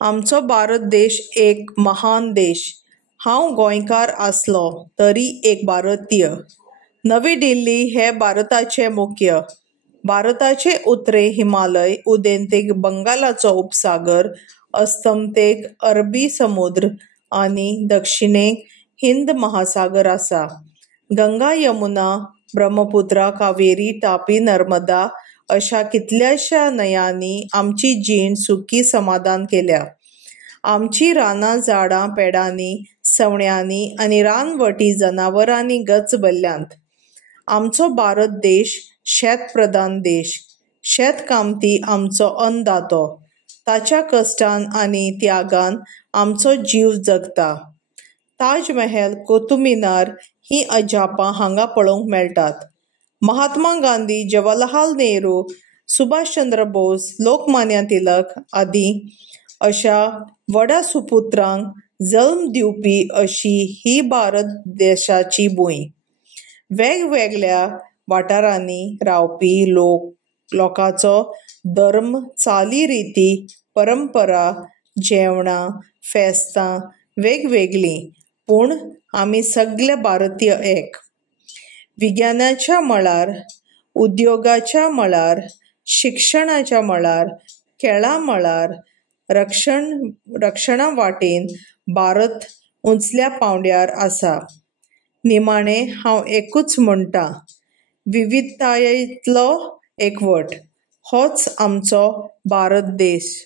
आमचो भारत देश एक महान देश. हांव गोंयकार आसलो तरी एक भारतीय. नवी दिल्ली हे भारताचे मुख्य. भारताचे उत्तरे हिमालय, उदेंतेक बंगालाचो उपसागर, अस्तंतेक अरबी समुद्र आनी दक्षिणेक हिंद महासागर आसा. गंगा, यमुना, ब्रह्मपुत्रा, कावेरी, तापी, नर्मदा अशा कितल्याशा न्हंयांनी आमची जीण सुखी समाधान केल्या. आमची रानां झाडां पेडांनी, सवण्यांनी आनी रानवटी जनावरांनी गच भरल्यांत. आमचो भारत देश शेतप्रधान देश. शेतकामती आमचो अन्नदातो. ताच्या कश्टान आनी त्यागान आमचो जीव जगता. ताज महल, कुतुब मिनार ही अजापां हांगा पळोवंक मेळटात. महात्मा गांधी, जवाहरलाल नेहरू, सुभाषचंद्र बोस, लोकमान्य टिळक आदी अशा व्हडा सुपुत्रांक जल्म दिवपी अशी ही भारत देशाची भूंय. वेगवेगळ्या वाठारांनी रावपी लोकांचो धर्म, चाली-रिती, परंपरा, जेवणां, फेस्तां वेगवेगळीं, पूण आमी सगळे भारतीय एक. विज्ञानाच्या मळार, उद्योगाच्या मळार, शिक्षणाच्या मळार, खेळां मळार, रक्षणा वाटेन भारत उंचल्या पांवड्यार आसा. निमाणें हांव एकूच म्हणटां, विविधतायेंतलो एकवट. होच आमचो भारत देश.